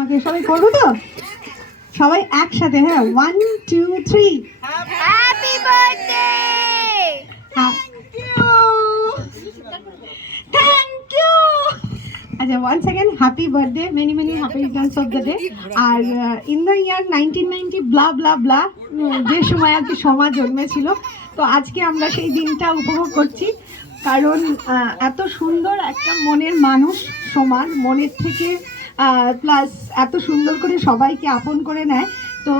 তোমাকে সবাই করবো তো সবাই একসাথে হ্যাঁ 1 2 3 হ্যাপি বার্থডে থ্যাংক ইউ আচ্ছা once again happy birthday many many happy returns of the day আর in the year 1990 blah blah blah যে সময় আর কি সমাজ জন্মেছিল তো আজকে আমরা সেই দিনটা উপভোগ করছি কারণ এত সুন্দর একটা মনের মানুষ সমান মনের থেকে প্লাস এত সুন্দর করে সবাইকে আপন করে নেয় তো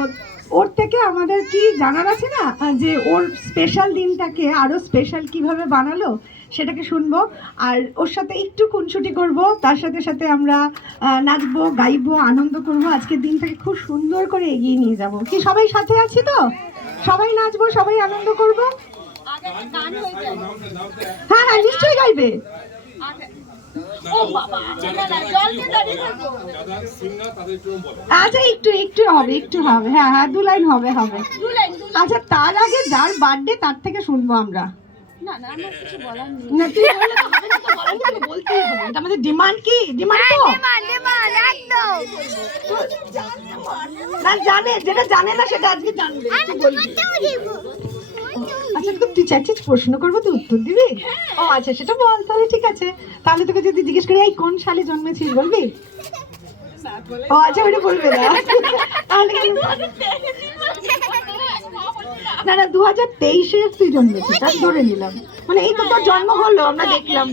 ওর থেকে আমাদের কি জানার আছে না যে ওর স্পেশাল দিনটাকে আরও স্পেশাল কিভাবে বানালো সেটাকে শুনবো আর ওর সাথে একটু খুনসুটি করব তার সাথে সাথে আমরা নাচবো গাইবো আনন্দ করব আজকের দিনটাকে খুব সুন্দর করে এগিয়ে নিয়ে যাব কি সবাই সাথে আছি তো সবাই নাচবো সবাই আনন্দ করব হ্যাঁ হ্যাঁ নিশ্চয়ই গাইবে আচ্ছা একটু হবে হ্যাঁ হ্যাঁ 2 লাইন হবে আচ্ছা তার আগে যার বার্থডে তার থেকে শুনবো আমরা না তুই বললে তো হবে না তো বলতেই হবে এটা আমাদের ডিমান্ড কি ডিমান্ড তো না জানে যেটা জানে না সেটা আজকে জানবে আচ্ছা তুই চাচ্ছিস প্রশ্ন করবো তুই উত্তর দিবি ও আচ্ছা সেটা বল তাহলে ঠিক আছে তাহলে তোকে যদি জিজ্ঞেস করি এই কোন সালে জন্মেছিস বলবি ও আচ্ছা ওটা বলবে না তাহলে না 2023-এ তুই জন্মেছিস তাই ধরে নিলাম মানে এই তো তোর জন্ম হলো আমরা দেখলাম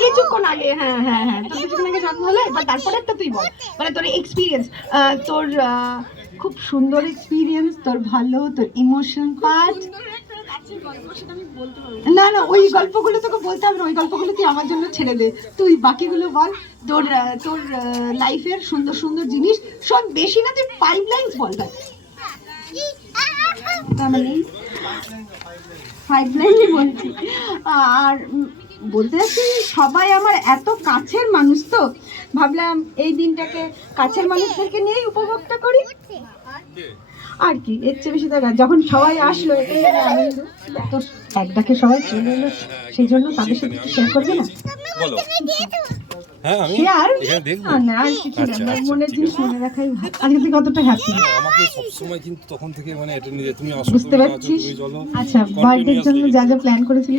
কিছুক্ষণ আগে হ্যাঁ তোর কিছুক্ষণ আগে জন্ম হলো এবার তারপরে একটা তুই বল মানে তোর এক্সপিরিয়েন্স তোর খুব সুন্দর এক্সপিরিয়েন্স তোর ভালো তোর ইমোশন পার্ট না ওই গল্পগুলো তোকে বলতে হবে না ওই গল্পগুলো তুই আমার জন্য ছেড়ে দে তুই বাকিগুলো বল তোর লাইফের সুন্দর সুন্দর জিনিস সব বেশি না তুই 5 লাইনস বল মানে 5 লাইনই বলছি আর বলতে চাচ্ছি সবাই আমার এত কাছের মানুষ তো ভাবলাম এই দিনটাকে কাছের মানুষদেরকে নিয়েই উপভোগটা করি আর কি এর চেয়ে বেশি দেখা যখন সবাই আসলো এটাই আনন্দ তো একটাকে সবাই চলে এলো সেই জন্য তাদের সাথে শেয়ার করবে না মনের জিনিস মনে রাখাই আজকে তুই কতটা হ্যাপি বুঝতে পারছিস আচ্ছা বার্থডের জন্য যা যা প্ল্যান করেছিলি